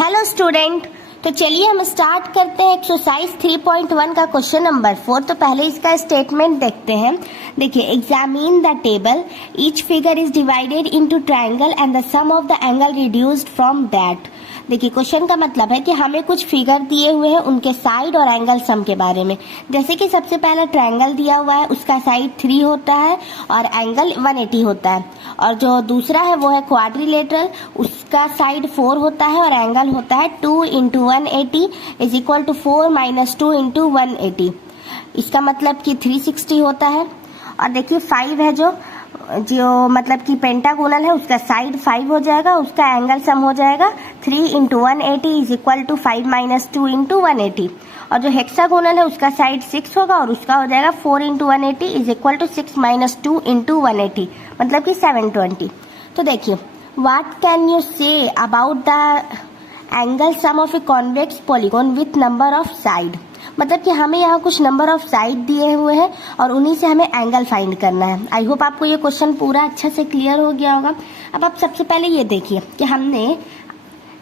Hello student, तो चलिए हम स्टार्ट करते हैं एक्सरसाइज 3.1 का क्वेश्चन नंबर 4। तो पहले इसका स्टेटमेंट देखते हैं। देखिए, examine the table, each figure is divided into triangle and the sum of the angle reduced from that. देखिए, क्वेश्चन का मतलब है कि हमें कुछ फिगर दिए हुए हैं, उनके साइड और एंगल सम के बारे में। जैसे कि सबसे पहला ट्रायंगल दिया हुआ है, उसका साइड 3 होता है और एंगल 180 होता है। और जो दूसरा है वो है क्वाड्रिलेटरल, उसका साइड 4 होता है और एंगल होता है 2 into 180 is equal to 4 minus 2 into 180। इसका मतलब कि 360 होता है। और देखिए 5 है जो मतलब कि पेंटागोनल है, उसका साइड 5 हो जाएगा, उसका एंगल सम हो जाएगा 3 into 180 is equal to 5 minus 2 into 180। और जो हेक्सागोनल है उसका साइड 6 होगा और उसका हो जाएगा 4 into 180 is equal to 6 minus 2 into 180, मतलब कि 720। तो देखिए, what can you say about the angle sum of a convex polygon with number of side. मतलब कि हमें यहाँ कुछ नंबर ऑफ साइड दिए हुए हैं और उन्हीं से हमें एंगल फाइंड करना है। आई होप आपको ये क्वेश्चन पूरा अच्छा से क्लियर हो गया होगा। अब आप सबसे पहले ये देखिए कि हमने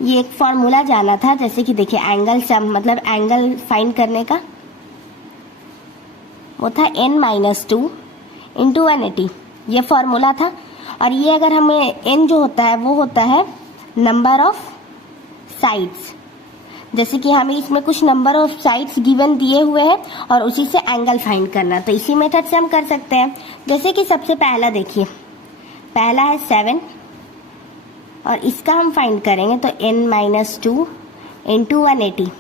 ये एक फॉर्मूला जाना था। जैसे कि देखिए, एंगल सम मतलब एंगल फाइंड करने का वो था n माइनस 2 इंटू 180, ये फॉर्मूला था। और ये अगर हमें n जो होता है वो होता है नंबर ऑफ साइड्स। जैसे कि हमें इसमें कुछ नंबर ऑफ साइड्स गिवन दिए हुए हैं और उसी से एंगल फाइंड करना, तो इसी मेथड से हम कर सकते हैं। जैसे कि सबसे पहला देखिए, पहला है 7 और इसका हम फाइंड करेंगे तो n माइनस 2 इंटू 180।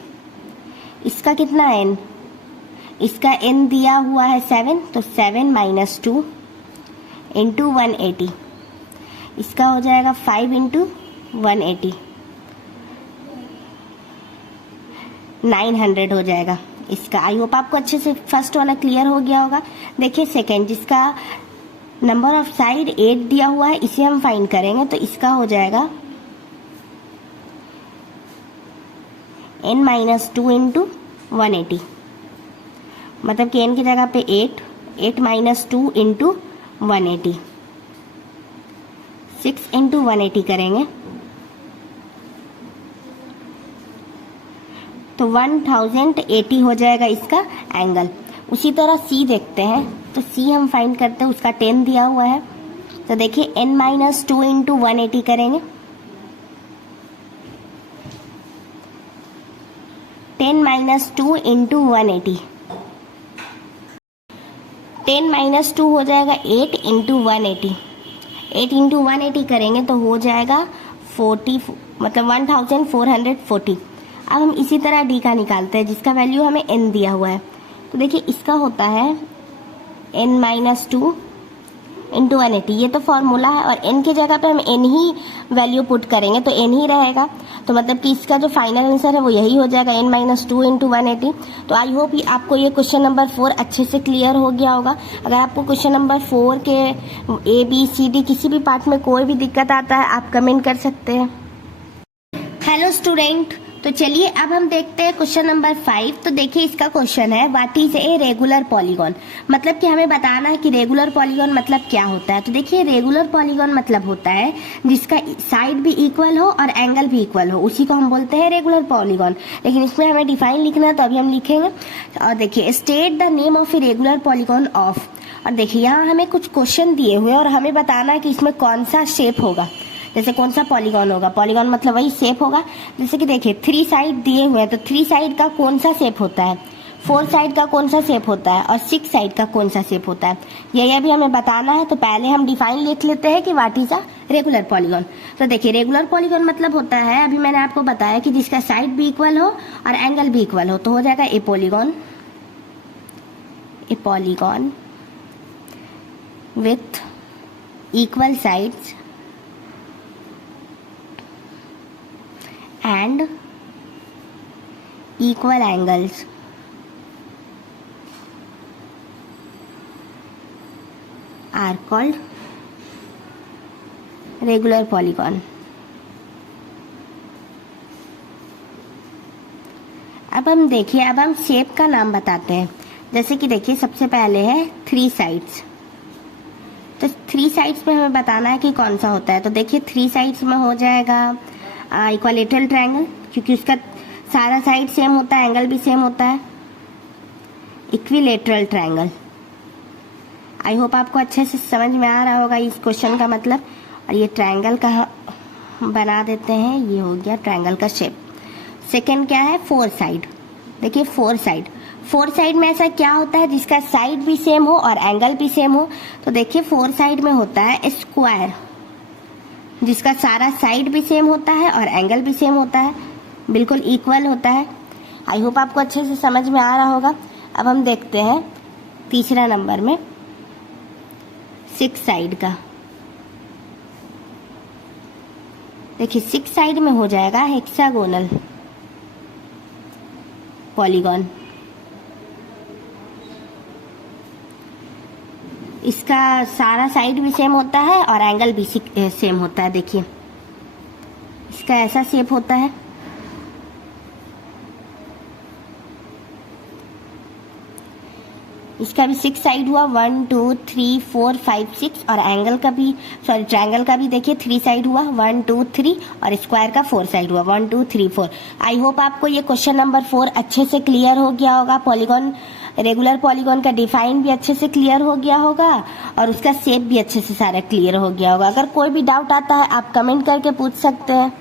इसका कितना n, इसका n दिया हुआ है 7, तो 7 माइनस 2 इंटू 180, इसका हो जाएगा 5 इंटू 180, 900 हो जाएगा इसका। आई होप आपको अच्छे से फर्स्ट वाला क्लियर हो गया होगा। देखिए सेकेंड, जिसका नंबर ऑफ साइड 8 दिया हुआ है, इसे हम फाइंड करेंगे तो इसका हो जाएगा n माइनस 2 इंटू 180, मतलब कि n की जगह पे 8 माइनस 2 इंटू 180, 6 इंटू 180 करेंगे तो 1080 हो जाएगा इसका एंगल। उसी तरह C देखते हैं, तो C हम फाइंड करते हैं, उसका 10 दिया हुआ है। तो देखिए n माइनस 2 इंटू 180 करेंगे, 10 माइनस 2 इंटू 180, 10 माइनस 2 हो जाएगा 8 इंटू 180, 8 इंटू 180 करेंगे तो हो जाएगा 40, मतलब 1440। अब हम इसी तरह d का निकालते हैं, जिसका वैल्यू हमें n दिया हुआ है। तो देखिए इसका होता है n माइनस 2 इंटू 180, ये तो फॉर्मूला है और n की जगह पे हम n ही वैल्यू पुट करेंगे तो n ही रहेगा। तो मतलब कि इसका जो फाइनल आंसर है वो यही हो जाएगा, n माइनस 2 इंटू 180। तो आई होप आपको ये क्वेश्चन नंबर 4 अच्छे से क्लियर हो गया होगा। अगर आपको क्वेश्चन नंबर 4 के ABCD किसी भी पार्ट में कोई भी दिक्कत आता है, आप कमेंट कर सकते हैं। हेलो स्टूडेंट, तो चलिए अब हम देखते हैं क्वेश्चन नंबर 5। तो देखिए इसका क्वेश्चन है, what is a regular polygon. मतलब कि हमें बताना है कि रेगुलर पॉलीगॉन मतलब क्या होता है। तो देखिए, रेगुलर पॉलीगॉन मतलब होता है जिसका साइड भी इक्वल हो और एंगल भी इक्वल हो, उसी को हम बोलते हैं रेगुलर पॉलीगॉन। लेकिन इसमें हमें डिफाइन लिखना है तो अभी हम लिखेंगे। और देखिए, state the name of a regular polygon of. और देखिए यहाँ हमें कुछ क्वेश्चन दिए हुए और हमें बताना है कि इसमें कौन सा शेप होगा, जैसे कौन सा पॉलीगॉन होगा। पॉलीगॉन मतलब वही शेप होगा। जैसे कि देखिए 3 साइड दिए हुए हैं, तो 3 साइड का कौन सा शेप होता है, 4 साइड का कौन सा शेप होता है और 6 साइड का कौन सा शेप होता है, यही अभी हमें बताना है। तो पहले हम डिफाइन लिख लेते हैं कि what is a regular polygon. तो देखिए, रेगुलर पॉलीगॉन मतलब होता है, अभी मैंने आपको बताया कि जिसका साइड भी इक्वल हो और एंगल भी इक्वल हो, तो हो जाएगा ए polygon with equal sides and equal angles are called regular polygon। अब हम देखिए, अब हम शेप का नाम बताते हैं। जैसे कि देखिए सबसे पहले है 3 साइड्स, तो 3 साइड्स में हमें बताना है कि कौन सा होता है। तो देखिए 3 साइड्स में हो जाएगा इक्विलेटरल ट्रायंगल, क्योंकि उसका सारा साइड सेम होता है, एंगल भी सेम होता है। इक्विलेटरल ट्रायंगल, आई होप आपको अच्छे से समझ में आ रहा होगा इस क्वेश्चन का मतलब। और ये ट्रायंगल कहाँ बना देते हैं, ये हो गया ट्रायंगल का शेप। सेकंड क्या है, फोर साइड। देखिए फोर साइड, फोर साइड में ऐसा क्या होता है जिसका साइड भी सेम हो और एंगल भी सेम हो। तो देखिए फोर साइड में होता है स्क्वायर, जिसका सारा साइड भी सेम होता है और एंगल भी सेम होता है, बिल्कुल इक्वल होता है। आई होप आपको अच्छे से समझ में आ रहा होगा। अब हम देखते हैं तीसरा नंबर में सिक्स साइड का। देखिए सिक्स साइड में हो जाएगा हेक्सागोनल पॉलीगॉन। इसका सारा साइड भी सेम होता है और एंगल भी सेम होता है। देखिए इसका ऐसा शेप होता है, इसका भी सिक्स साइड हुआ, 1 2 3 4 5 6, और एंगल का भी ट्रायंगल का भी देखिए थ्री साइड हुआ, 1 2 3, और स्क्वायर का फोर साइड हुआ, 1 2 3 4। आई होप आपको ये क्वेश्चन नंबर 4 अच्छे से क्लियर हो गया होगा। पॉलीगॉन, रेगुलर पॉलीगॉन का डिफाइन भी अच्छे से क्लियर हो गया होगा और उसका शेप भी अच्छे से सारा क्लियर हो गया होगा। अगर कोई भी डाउट आता है आप कमेंट करके पूछ सकते हैं।